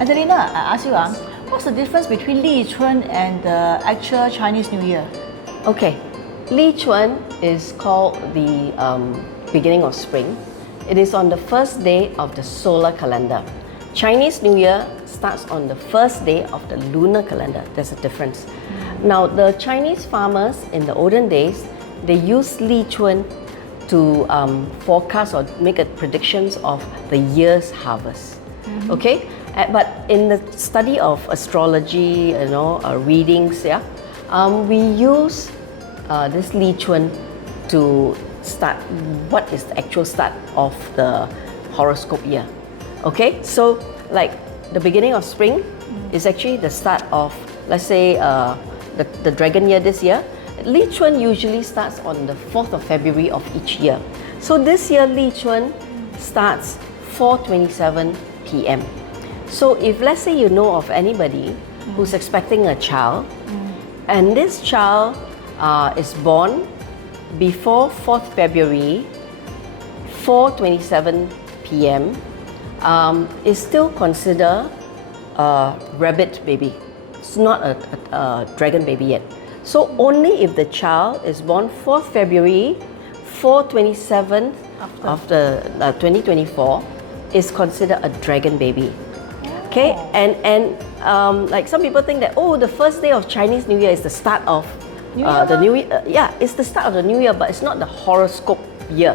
Adelina, I ask you, what's the difference between Lichun and the actual Chinese New Year? Okay, Lichun is called the beginning of spring. It is on the first day of the solar calendar. Chinese New Year starts on the first day of the lunar calendar. There's a difference. Now, the Chinese farmers in the olden days, they used Lichun to forecast or make predictions of the year's harvest. Okay, but in the study of astrology, readings, we use this Lichun to start what is the actual start of the horoscope year. Okay, so like the beginning of spring is actually the start of, let's say, the dragon year this year. Lichun usually starts on the 4th of February of each year. So this year Lichun starts 4:27 p.m. So if let's say you know of anybody who's expecting a child, and this child is born before 4th February, 4:27 p.m., is still considered a rabbit baby. It's not a dragon baby yet. So only if the child is born 4th February, 4:27 after 2024 is considered a dragon baby. Okay, and like some people think that the first day of Chinese New Year is the start of the New Year. Yeah, it's the start of the New Year, but it's not the horoscope year.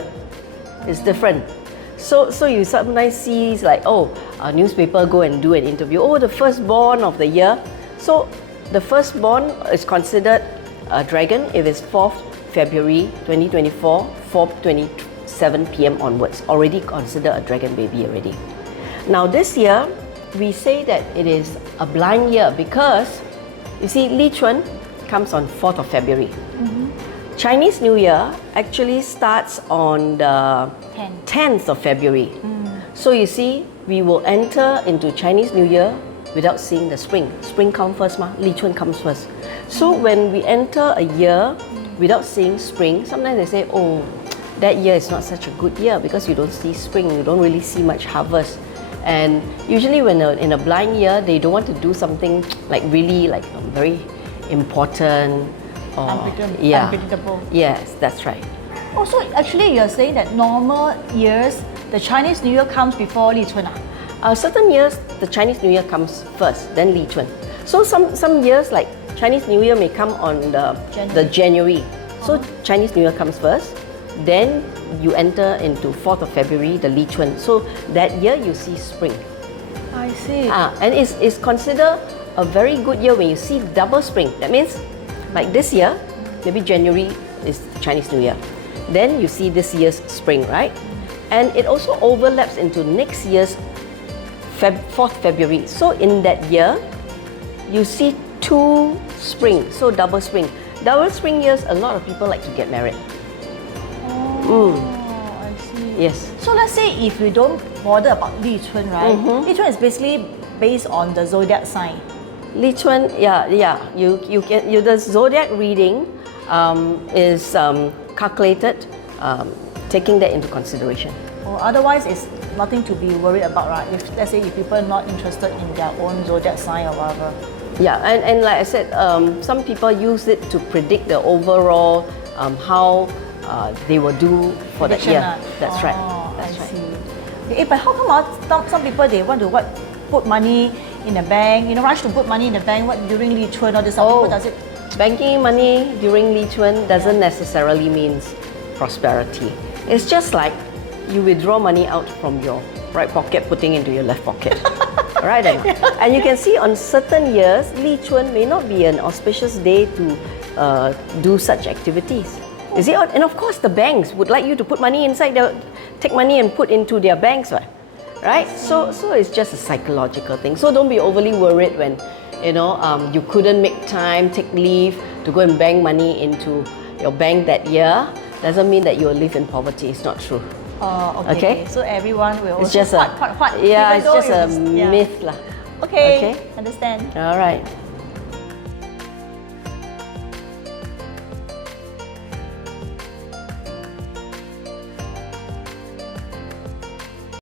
It's different. So you sometimes see like a newspaper go and do an interview. The firstborn of the year. So the firstborn is considered a dragon if it's 4th February 2024, 4:27 p.m. onwards. Already considered a dragon baby already. Now this year, we say that it is a blind year because, you see, Lichun comes on 4th of February. Chinese New Year actually starts on the 10th of February. So you see, we will enter into Chinese New Year without seeing the spring. Spring comes first, Lichun comes first. So when we enter a year without seeing spring, sometimes they say, that year is not such a good year because you don't see spring, you don't really see much harvest. And usually when in a blind year, they don't want to do something like really like very important or unpredictable. Yes, that's right. Also, actually, you're saying that normal years, the Chinese New Year comes before Lichun. Certain years, the Chinese New Year comes first, then Lichun. So some years, like Chinese New Year may come on the January. So Chinese New Year comes first, then you enter into 4th of February, the Lichun. So that year you see spring. I see. And it's considered a very good year when you see double spring. That means, like this year, maybe January is Chinese New Year. Then you see this year's spring, right? And it also overlaps into next year's 4th February. So in that year, you see two spring, so double spring. Double spring years, a lot of people like to get married. I see. Yes. So let's say if you don't bother about Lichun, right? Lichun is basically based on the zodiac sign. Lichun, the zodiac reading is calculated, taking that into consideration. Otherwise, it's nothing to be worried about, right? If let's say if people are not interested in their own zodiac sign or whatever. Yeah, and like I said, some people use it to predict the overall how they will do for the year. That's right. That's right. See. Okay, but how come some people they want to put money in the bank? Rush to put money in the bank during Lichun or this? Some people does it. Banking money during Lichun doesn't necessarily means prosperity. It's just like you withdraw money out from your right pocket, putting into your left pocket. Right? And you can see on certain years, Lichun may not be an auspicious day to do such activities. You see, and of course the banks would like you to put money inside, take money and put into their banks, right? So it's just a psychological thing. So don't be overly worried when you couldn't make time, take leave to go and bank money into your bank that year. Doesn't mean that you will live in poverty. It's not true. Okay. So everyone will it's also just what? Yeah, it's just a myth lah. Okay, understand. All right.